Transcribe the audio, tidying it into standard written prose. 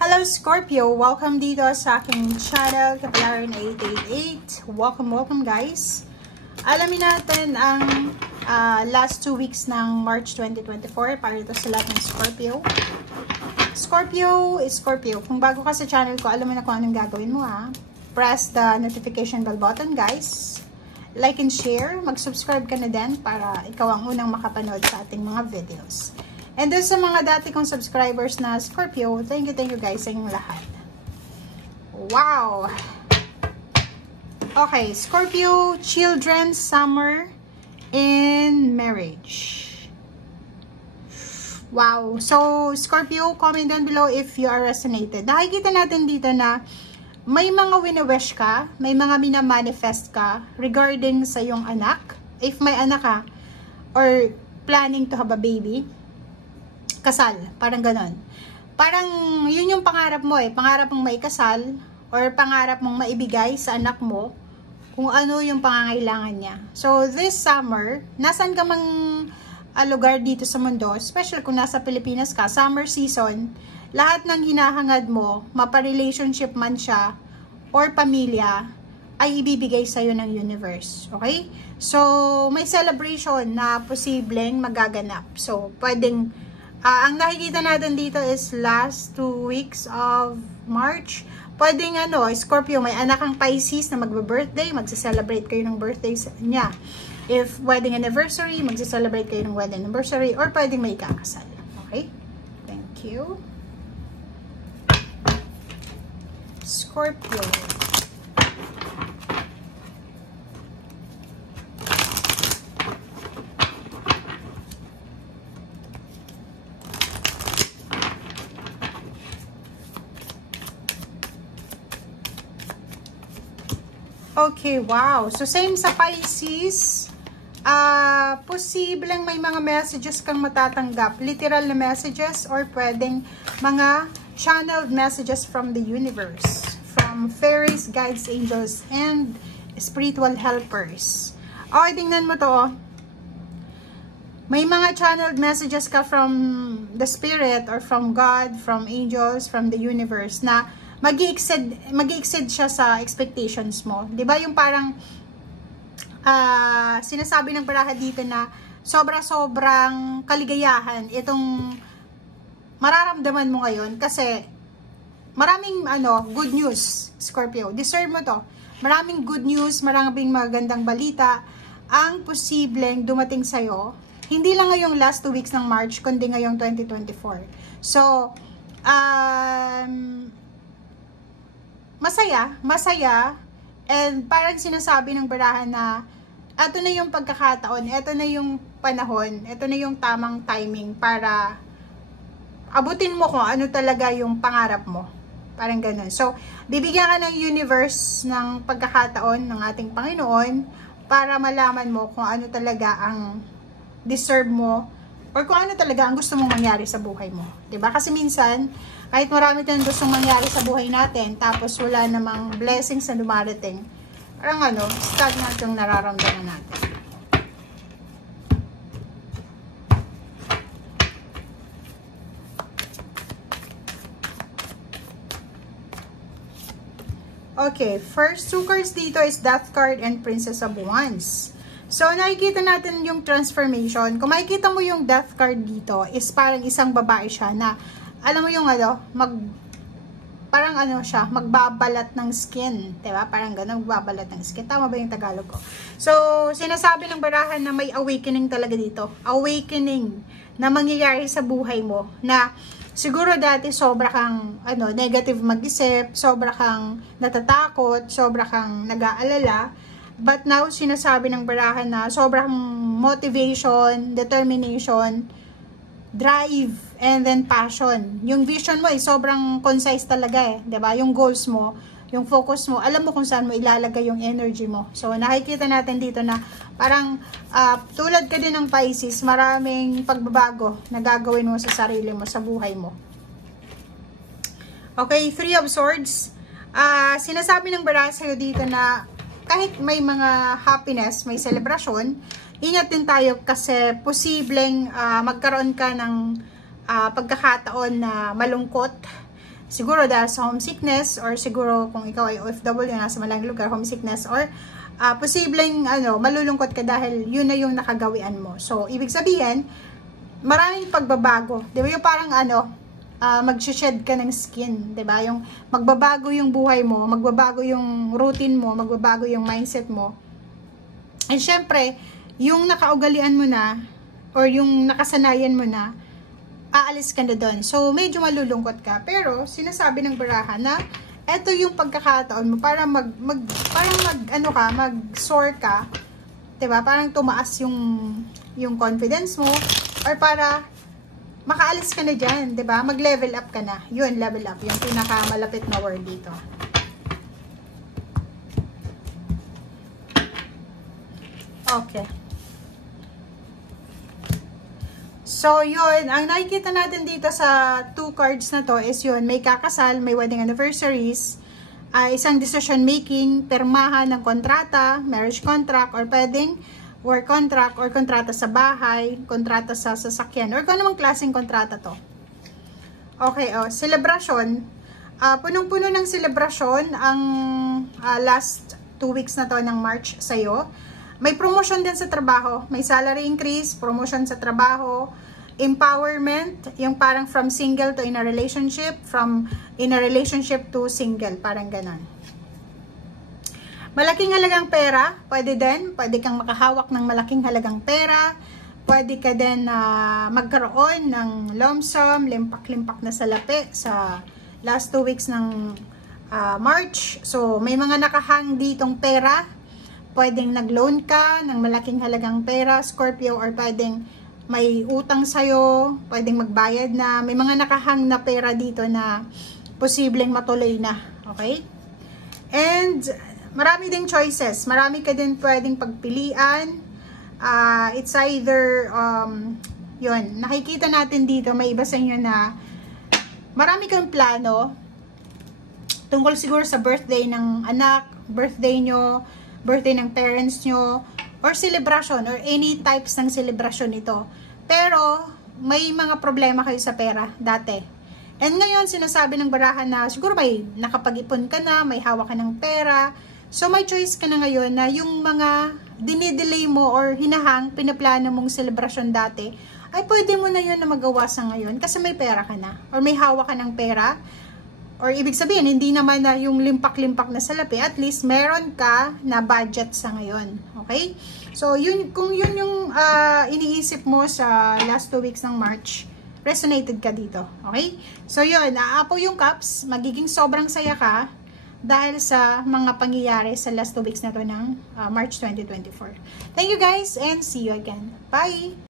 Hello Scorpio! Welcome dito sa aking channel, Kapalaran 888. Welcome guys! Alamin natin ang last 2 weeks ng March 2024 para ito sa lahat ng Scorpio. Scorpio, kung bago ka sa channel ko, alam mo na kung anong gagawin mo ha. Press the notification bell button guys. Like and share. Mag-subscribe ka na din para ikaw ang unang makapanood sa ating mga videos. And then sa mga dati kong subscribers na Scorpio, thank you guys sa inyong lahat. Wow! Okay, Scorpio, children, summer, and marriage. Wow! So, Scorpio, comment down below if you are resonated. Nakikita natin dito na may mga wini-wish ka, may mga mina-manifest ka regarding sa iyong anak. If may anak ka, or planning to have a baby, kasal, parang ganon. Parang yun yung pangarap mo pangarap mong maikasal or pangarap mong maibigay sa anak mo kung ano yung pangangailangan niya. So this summer, nasan ka mang lugar dito sa mundo, especially kung nasa Pilipinas ka, summer season, lahat ng hinahangad mo, mapa-relationship man siya or pamilya, ay ibibigay sa'yo ng universe. Okay? So may celebration na posibleng magaganap. So pwedeng ang nakikita natin dito is last 2 weeks of March. Pwedeng Scorpio, may anak kang Pisces na magbe-birthday, magse-celebrate kayo ng birthday niya. If wedding anniversary, magse-celebrate kayo ng wedding anniversary, or pwedeng may ikakasal. Okay? Thank you. Scorpio. Okay, wow. So, same sa Pisces. Posibleng may mga messages kang matatanggap. Literal na messages or pwedeng mga channeled messages from the universe. From fairies, guides, angels, and spiritual helpers. Okay, tingnan mo to. May mga channeled messages ka from the spirit or from God, from angels, from the universe na mag-i-exceed siya sa expectations mo. 'Di ba yung parang sinasabi ng baraha dito na sobrang kaligayahan itong mararamdaman mo ngayon kasi maraming good news, Scorpio. Deserve mo to. Maraming good news, maraming magandang balita ang posibleng dumating sa'yo. Hindi lang ngayong last 2 weeks ng March, kundi ngayong 2024. So, masaya, and parang sinasabi ng barahan na eto na yung pagkakataon, eto na yung panahon, eto na yung tamang timing para abutin mo kung ano talaga yung pangarap mo. Parang ganun. So, bibigyan ka ng universe ng pagkakataon ng ating Panginoon para malaman mo kung ano talaga ang deserve mo or kung ano talaga ang gusto mong mangyari sa buhay mo. 'Di ba? Kasi minsan, kahit marami tayong gustong mangyari sa buhay natin, tapos wala namang blessings na dumarating, parang stagnant yung nararamdaman natin. Okay, first 2 cards dito is Death card and Princess of Wands. So, nakikita natin yung transformation. Kung makikita mo yung Death card dito, is parang isang babae siya na, alam mo yung parang siya, magbabalat ng skin. Diba? Parang gano'n, magbabalat ng skin. Tama ba yung Tagalog ko? So, sinasabi ng barahan na may awakening talaga dito. Awakening na mangyayari sa buhay mo. Na siguro dati sobra kang negative mag-isip, sobra kang natatakot, sobra kang nag-aalala. But now, sinasabi ng barahan na sobrang motivation, determination, drive, and then passion. Yung vision mo sobrang concise talaga diba? Yung goals mo, yung focus mo, alam mo kung saan mo ilalagay yung energy mo. So, nakikita natin dito na parang tulad ka din ng Pisces, maraming pagbabago na gagawin mo sa sarili mo, sa buhay mo. Okay, 3 of Swords. Sinasabi ng barahan sa'yo dito na kahit may mga happiness, may celebration, ingat din tayo kasi posibleng magkaroon ka ng pagkakataon na malungkot, siguro dahil sa homesickness, or siguro kung ikaw ay OFW, nasa malayong lugar, homesickness, or posibleng malulungkot ka dahil yun na yung nakagawian mo. So, ibig sabihin, maraming pagbabago. Di ba yung parang mag-shed ka ng skin, di ba? Yung magbabago yung buhay mo, magbabago yung routine mo, magbabago yung mindset mo. And syempre, yung nakaugalian mo na, or yung nakasanayan mo na, aalis ka na doon. So, medyo malulungkot ka. Pero, sinasabi ng baraha na, eto yung pagkakataon mo para mag-soar ka. Diba? Parang tumaas yung confidence mo, or para makaalis ka na dyan. Diba? Mag-level up ka na. Yun, level up. Yung pinakamalapit na word dito. Okay. So, yun, ang nakikita natin dito sa 2 cards na to is yun, may kakasal, may wedding anniversaries, isang decision making, permahan ng kontrata, marriage contract, or pwedeng work contract, or kontrata sa bahay, kontrata sa sasakyan, or kung anumang klaseng kontrata to. Okay, celebration. Punong-puno ng celebration ang last 2 weeks na to ng March sa'yo. May promotion din sa trabaho, may salary increase, promotion sa trabaho, empowerment, yung parang from single to in a relationship, from in a relationship to single, parang ganon. Malaking halagang pera, pwede din, pwede kang makahawak ng malaking halagang pera, pwede ka din magkaroon ng lump sum, limpak-limpak na salapi sa last 2 weeks ng March. So, may mga nakahang ditong pera, pwedeng nag-loan ka ng malaking halagang pera, Scorpio, or pwedeng may utang sa'yo, pwedeng magbayad na, may mga nakahang na pera dito na posibleng matuloy na, okay? And, marami ding choices, marami ka din pwedeng pagpilian, it's either, yun, nakikita natin dito, may iba sa inyo na, marami kang plano, tungkol siguro sa birthday ng anak, birthday nyo, birthday ng parents nyo, or celebration, or any types ng celebration ito. Pero, may mga problema kayo sa pera dati. And ngayon, sinasabi ng barahan na siguro may nakapag-ipon ka na, may hawak ka ng pera. So, may choice ka na ngayon na yung mga dinidelay mo or hinahang, pinaplano mong celebration dati, ay pwede mo na yun na magawa sa ngayon kasi may pera ka na. Or may hawak ka ng pera. Or ibig sabihin, hindi naman na yung limpak-limpak na salapi, at least meron ka na budget sa ngayon. Okay? So, yun, kung yun yung iniisip mo sa last 2 weeks ng March, resonated ka dito. Okay? So, yun, naapo yung cups, magiging sobrang saya ka dahil sa mga pangyayari sa last 2 weeks na to ng March 2024. Thank you guys and see you again. Bye!